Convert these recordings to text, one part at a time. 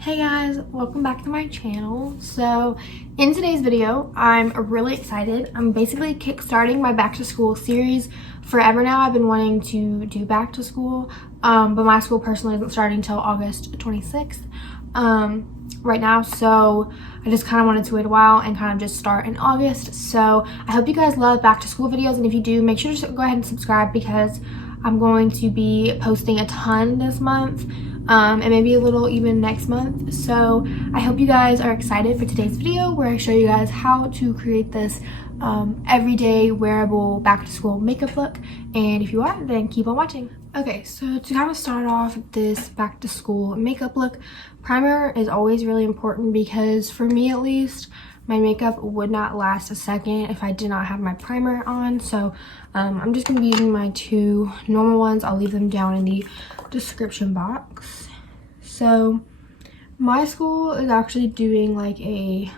Hey guys, welcome back to my channel. So in today's video, I'm really excited. I'm basically kickstarting my back to school series. Forever now I've been wanting to do back to school, but my school personally isn't starting until August 26th right now, so I just kind of wanted to wait a while and kind of just start in August. So I hope you guys love back to school videos, and if you do, make sure to go ahead and subscribe because I'm going to be posting a ton this month. And maybe a little even next month. So I hope you guys are excited for today's video where I show you guys how to create this everyday wearable back to school makeup look. And if you are, then keep on watching. Okay, so to kind of start off this back to school makeup look, primer is always really important because for me at least, my makeup would not last a second if I did not have my primer on. So I'm just going to be using my two normal ones. I'll leave them down in the description box. So my school is actually doing like a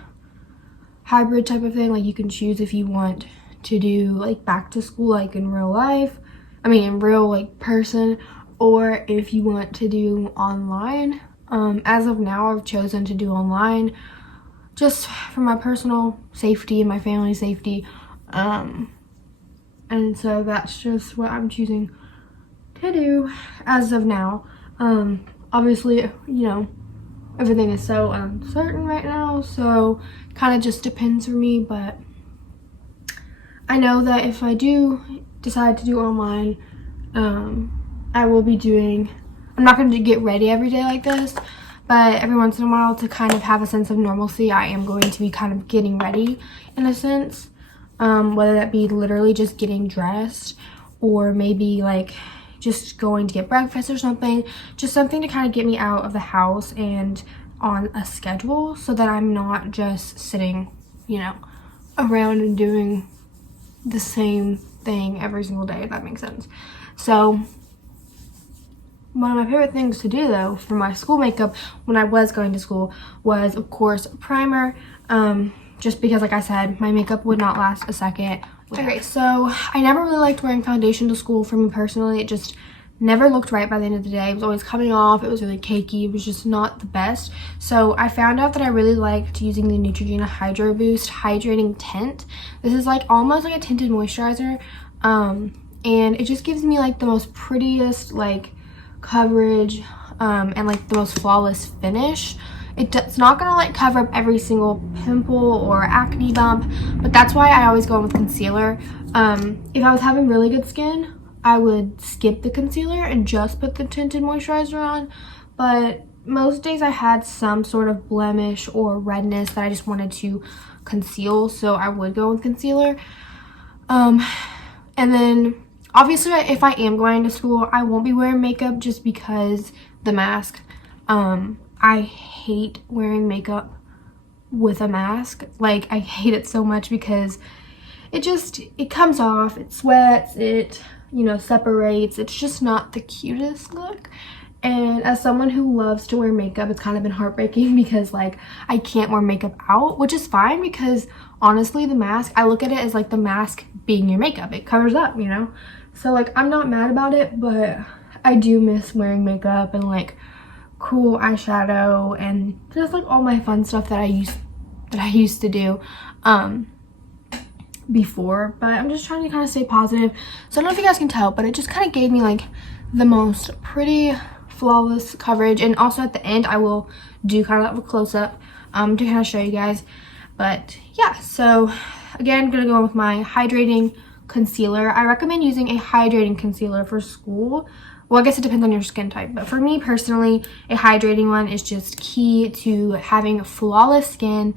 hybrid type of thing. Like you can choose if you want to do like back to school like in real life, in real like person, or if you want to do online. As of now, I've chosen to do online just for my personal safety and my family's safety, and so that's just what I'm choosing to do as of now. Obviously, you know, everything is so uncertain right now, so kind of just depends for me, but I know that if I do decide to do online, I will be doing, I'm not going to get ready every day like this, but every once in a while, to kind of have a sense of normalcy, I am going to be kind of getting ready in a sense, whether that be literally just getting dressed or maybe like just going to get breakfast or something, just something to kind of get me out of the house and on a schedule so that I'm not just sitting, you know, around and doing the same thing every single day, if that makes sense. So one of my favorite things to do though for my school makeup when I was going to school was of course primer, just because like I said, my makeup would not last a second. Okay, so I never really liked wearing foundation to school. For me personally, it just never looked right by the end of the day. It was always coming off, it was really cakey, it was just not the best. So I found out that I really liked using the Neutrogena Hydro Boost Hydrating Tint. This is like almost like a tinted moisturizer, and it just gives me like the most prettiest like coverage, and like the most flawless finish. It's not gonna like cover up every single pimple or acne bump, but that's why I always go in with concealer. If I was having really good skin, I would skip the concealer and just put the tinted moisturizer on, but most days I had some sort of blemish or redness that I just wanted to conceal, so I would go with concealer. And then obviously if I am going to school, I won't be wearing makeup just because the mask. I hate wearing makeup with a mask. Like, I hate it so much because it comes off, it sweats, it, you know, separates. It's just not the cutest look. And as someone who loves to wear makeup, it's kind of been heartbreaking because like I can't wear makeup out, which is fine because honestly the mask, I look at it as like the mask being your makeup. It covers up, you know? So like I'm not mad about it, but I do miss wearing makeup and like cool eyeshadow and just like all my fun stuff that I used to do before. But I'm just trying to kind of stay positive. So I don't know if you guys can tell, but it just kind of gave me like the most pretty flawless coverage. And also at the end I will do kind of a close-up to kind of show you guys. But yeah, so again, I'm gonna go with my hydrating concealer. I recommend using a hydrating concealer for school. Well, I guess it depends on your skin type, but for me personally, a hydrating one is just key to having flawless skin,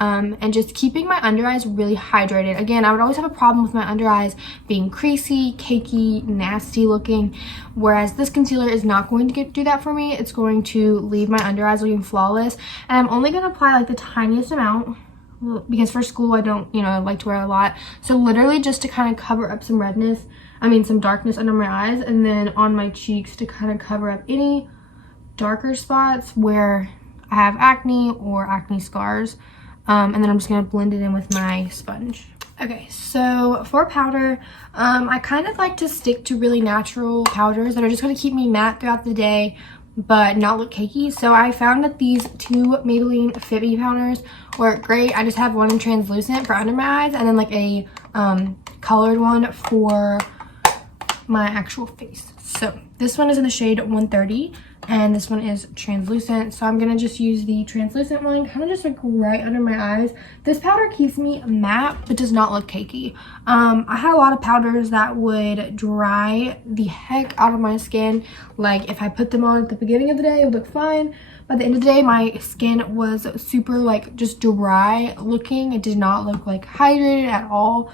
and just keeping my under eyes really hydrated. Again, I would always have a problem with my under eyes being creasy, cakey, nasty looking, whereas this concealer is not going to do that for me. It's going to leave my under eyes looking flawless, and I'm only going to apply like the tiniest amount because for school I don't, you know, like to wear a lot. So literally just to kind of cover up some redness, some darkness under my eyes, and then on my cheeks to kind of cover up any darker spots where I have acne or acne scars. And then I'm just going to blend it in with my sponge. Okay, so for powder, I kind of like to stick to really natural powders that are just going to keep me matte throughout the day, but not look cakey. So I found that these two Maybelline Fit Me powders work great. I just have one in translucent for under my eyes and then like a colored one for my actual face. So this one is in the shade 130 and this one is translucent. So I'm gonna just use the translucent one kind of just like right under my eyes. This powder keeps me matte but does not look cakey. I had a lot of powders that would dry the heck out of my skin. Like if I put them on at the beginning of the day, it would look fine. By the end of the day, my skin was super like just dry looking. It did not look like hydrated at all.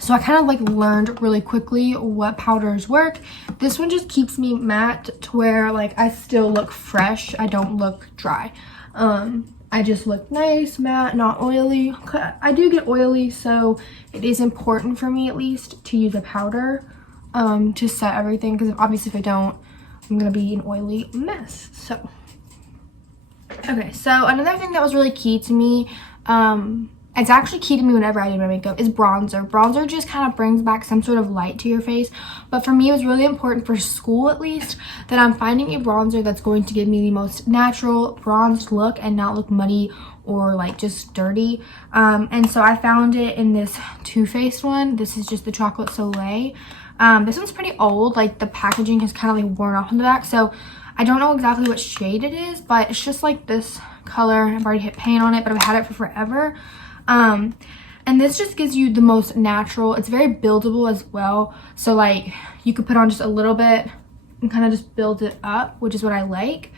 So I kind of like learned really quickly what powders work. This one just keeps me matte to where like I still look fresh. I don't look dry. I just look nice, matte, not oily. I do get oily, so it is important for me at least to use a powder to set everything, because obviously if I don't, I'm gonna be an oily mess. So okay, so another thing that was really key to me, it's actually key to me whenever I do my makeup, is bronzer. Bronzer just kind of brings back some sort of light to your face. But for me, it was really important for school at least that I'm finding a bronzer that's going to give me the most natural bronzed look and not look muddy or like just dirty. And so I found it in this Too Faced one. This is just the Chocolate Soleil. This one's pretty old. Like the packaging has kind of like worn off on the back. So I don't know exactly what shade it is, but it's just like this color. I've already hit paint on it, but I've had it for forever. And this just gives you the most natural. It's very buildable as well. So like you could put on just a little bit and kind of just build it up, which is what I like.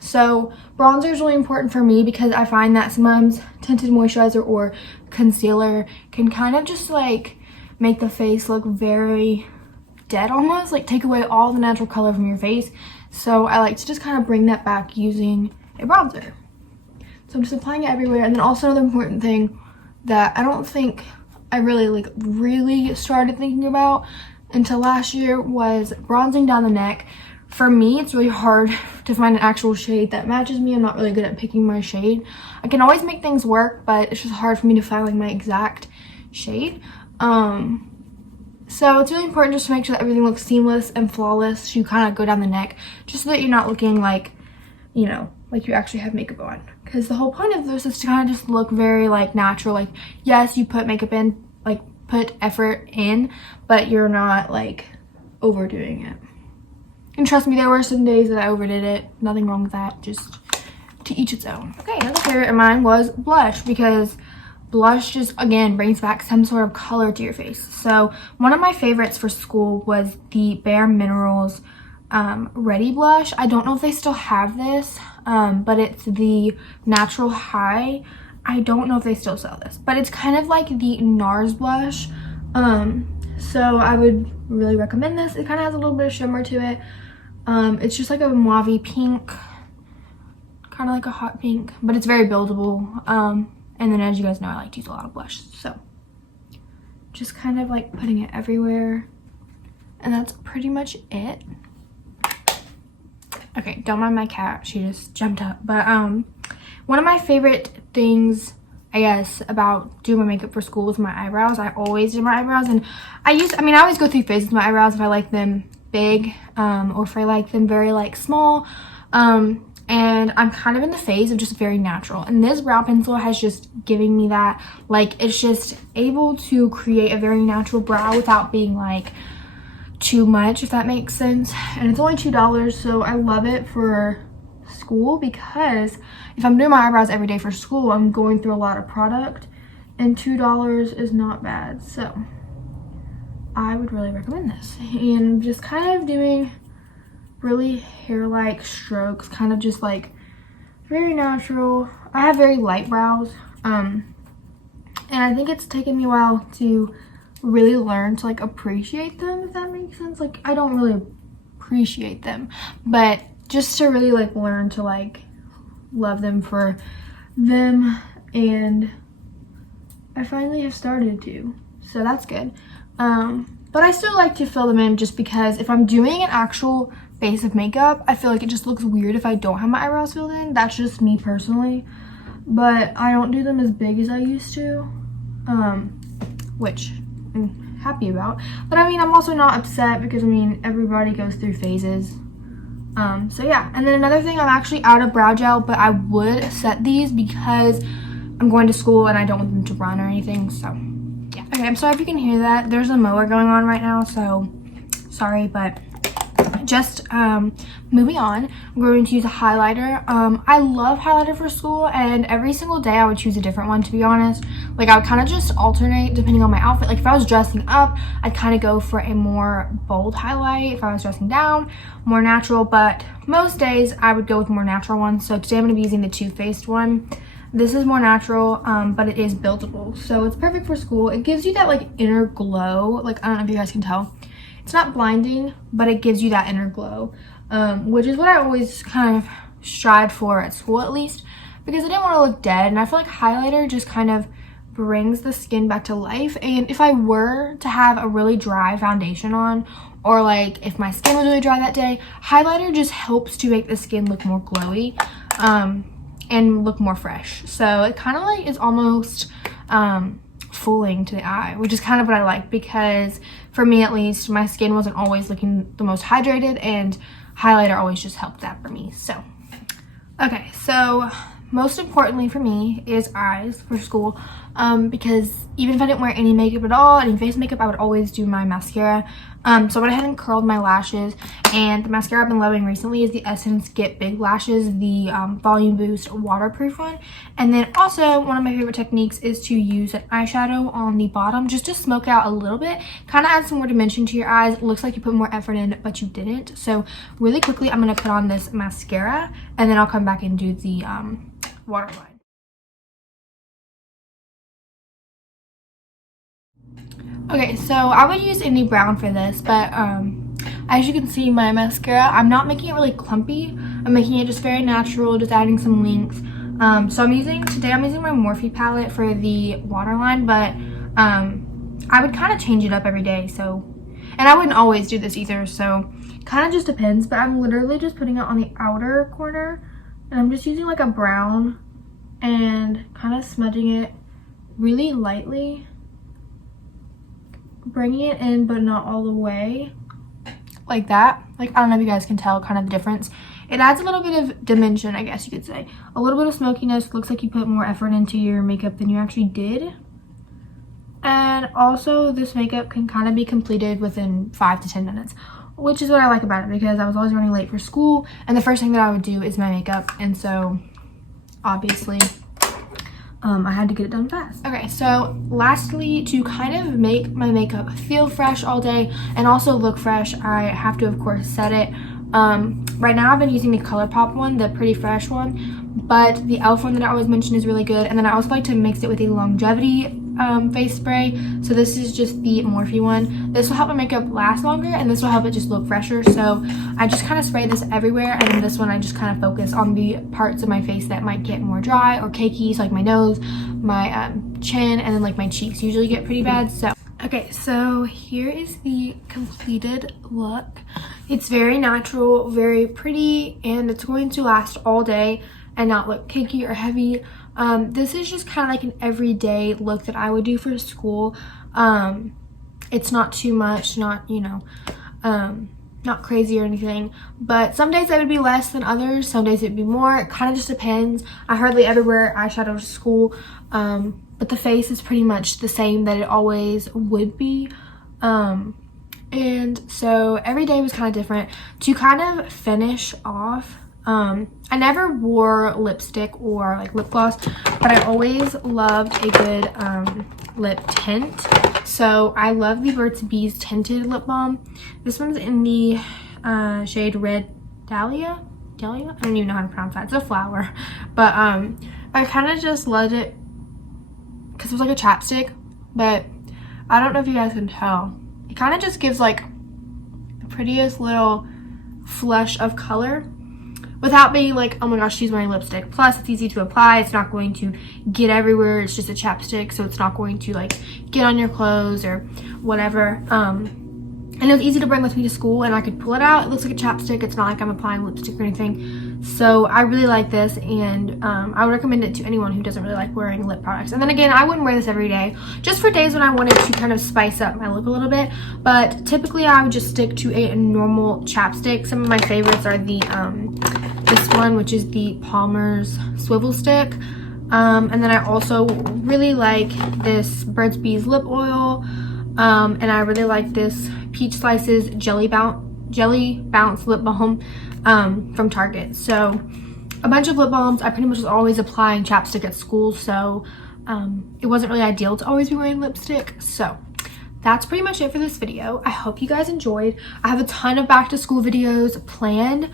So bronzer is really important for me because I find that sometimes tinted moisturizer or concealer can kind of just like make the face look very dead almost, like take away all the natural color from your face. So I like to just kind of bring that back using a bronzer. So I'm just applying it everywhere. And then also another important thing that I don't think I really started thinking about until last year was bronzing down the neck. For me, it's really hard to find an actual shade that matches me. I'm not really good at picking my shade. I can always make things work, but it's just hard for me to find like my exact shade. So it's really important just to make sure that everything looks seamless and flawless. You kind of go down the neck just so that you're not looking like, you know, like you actually have makeup on. Because the whole point of this is to kind of just look very like natural. Like yes, you put makeup in, like put effort in, but you're not like overdoing it. And trust me, there were some days that I overdid it. Nothing wrong with that, just to each its own. Okay, another favorite of mine was blush, because blush just again brings back some sort of color to your face. So one of my favorites for school was the Bare Minerals Ready blush. I don't know if they still have this, but it's the Natural High. I don't know if they still sell this, but it's kind of like the NARS blush. So I would really recommend this. It kind of has a little bit of shimmer to it. It's just like a mauve pink, kind of like a hot pink, but it's very buildable. And then as you guys know, I like to use a lot of blush, so just kind of like putting it everywhere, and that's pretty much it. Okay, don't mind my cat, she just jumped up. But one of my favorite things, I guess, about doing my makeup for school was my eyebrows. I always do my eyebrows, and I always go through phases with my eyebrows, if I like them big or if I like them very like small. And I'm kind of in the phase of just very natural, and this brow pencil has just given me that. Like it's just able to create a very natural brow without being like too much, if that makes sense. And it's only $2, so I love it for school, because if I'm doing my eyebrows every day for school, I'm going through a lot of product, and $2 is not bad. So I would really recommend this. And just kind of doing really hair-like strokes, kind of just like very natural. I have very light brows, and I think it's taken me a while to really learn to like appreciate them, if that makes sense. Like I don't really appreciate them, but just to really like learn to like love them for them, and I finally have started to, so that's good. But I still like to fill them in, just because if I'm doing an actual base of makeup, I feel like it just looks weird if I don't have my eyebrows filled in. That's just me personally, but I don't do them as big as I used to, which I'm happy about. But I mean, I'm also not upset, because I mean, everybody goes through phases, So yeah, and then another thing, I'm actually out of brow gel, but I would set these because I'm going to school and I don't want them to run or anything. So yeah. Okay, I'm sorry if you can hear that. There's a mower going on right now, so sorry, but just moving on, I'm going to use a highlighter. I love highlighter for school, and every single day I would choose a different one, to be honest. Like, I would kind of just alternate depending on my outfit. Like, if I was dressing up, I'd kind of go for a more bold highlight. If I was dressing down, more natural, but most days I would go with more natural ones. So today I'm going to be using the Too Faced one. This is more natural, but it is buildable, so it's perfect for school. It gives you that like inner glow. Like, I don't know if you guys can tell. It's not blinding, but it gives you that inner glow, which is what I always kind of strive for at school, at least, because I didn't want to look dead. And I feel like highlighter just kind of brings the skin back to life. And if I were to have a really dry foundation on, or like if my skin was really dry that day, highlighter just helps to make the skin look more glowy and look more fresh. So it kind of like is almost fooling to the eye, which is kind of what I like, because for me at least, my skin wasn't always looking the most hydrated, and highlighter always just helped that for me. So okay, so most importantly for me is eyes for school, because even if I didn't wear any makeup at all, any face makeup, I would always do my mascara. So I went ahead and curled my lashes, and the mascara I've been loving recently is the Essence Get Big Lashes, the Volume Boost waterproof one. And then also one of my favorite techniques is to use an eyeshadow on the bottom just to smoke out a little bit, kind of add some more dimension to your eyes. It looks like you put more effort in, but you didn't. So really quickly, I'm going to put on this mascara, and then I'll come back and do the waterline. Okay, so I would use any brown for this, but as you can see, my mascara, I'm not making it really clumpy. I'm making it just very natural, just adding some links. So today I'm using my Morphe palette for the waterline, but I would kind of change it up every day. So, and I wouldn't always do this either, so kind of just depends. But I'm literally just putting it on the outer corner, and I'm just using like a brown and kind of smudging it really lightly, bringing it in but not all the way, like that. Like, I don't know if you guys can tell kind of the difference. It adds a little bit of dimension, I guess you could say, a little bit of smokiness. Looks like you put more effort into your makeup than you actually did. And also this makeup can kind of be completed within 5 to 10 minutes, which is what I like about it, because I was always running late for school, and the first thing that I would do is my makeup, and so obviously I had to get it done fast. Okay, so lastly, to kind of make my makeup feel fresh all day and also look fresh, I have to, of course, set it. Right now I've been using the ColourPop one, the Pretty Fresh one, but the e.l.f. one that I always mention is really good. And then I also like to mix it with a longevity face spray. So this is just the Morphe one. This will help my makeup last longer, and this will help it just look fresher. So I just kind of spray this everywhere, and then this one I just kind of focus on the parts of my face that might get more dry or cakey, so like my nose, my chin, and then like my cheeks usually get pretty bad. So okay, so here is the completed look. It's very natural, very pretty, and it's going to last all day and not look cakey or heavy. This is just kind of like an everyday look that I would do for school. It's not too much, not, you know, not crazy or anything, but some days it would be less than others, some days it'd be more. It kind of just depends. I hardly ever wear eyeshadow to school, but the face is pretty much the same that it always would be. And so every day was kind of different. To kind of finish off, I never wore lipstick or like lip gloss, but I always loved a good lip tint. So I love the Burt's Bees Tinted Lip Balm. This one's in the shade Red Dahlia? I don't even know how to pronounce that. It's a flower. But I kind of just loved it because it was like a chapstick, but I don't know if you guys can tell. It kind of just gives like the prettiest little flush of color without being like, oh my gosh, she's wearing lipstick. Plus, it's easy to apply. It's not going to get everywhere. It's just a chapstick, so it's not going to like get on your clothes or whatever. And it was easy to bring with me to school, and I could pull it out. It looks like a chapstick. It's not like I'm applying lipstick or anything. So I really like this, and I would recommend it to anyone who doesn't really like wearing lip products. And then again, I wouldn't wear this every day, just for days when I wanted to kind of spice up my look a little bit. But typically I would just stick to a normal chapstick. Some of my favorites are the this one, which is the Palmer's Swivel Stick. And then I also really like this Burt's Bees lip oil. And I really like this Peach Slices Jelly Bounce lip balm from Target. So a bunch of lip balms. I pretty much was always applying chapstick at school, so it wasn't really ideal to always be wearing lipstick. So that's pretty much it for this video. I hope you guys enjoyed. I have a ton of back to school videos planned.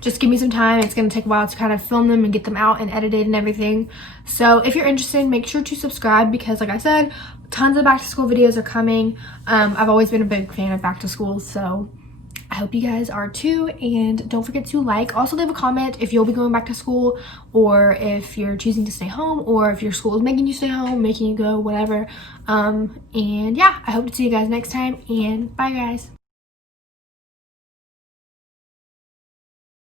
Just give me some time. It's going to take a while to kind of film them and get them out and edited and everything. So if you're interested, make sure to subscribe, because like I said, tons of back to school videos are coming. I've always been a big fan of back to school, so I hope you guys are too. And don't forget to like. Also leave a comment if you'll be going back to school, or if you're choosing to stay home, or if your school is making you stay home, making you go, whatever. And yeah, I hope to see you guys next time, and bye guys.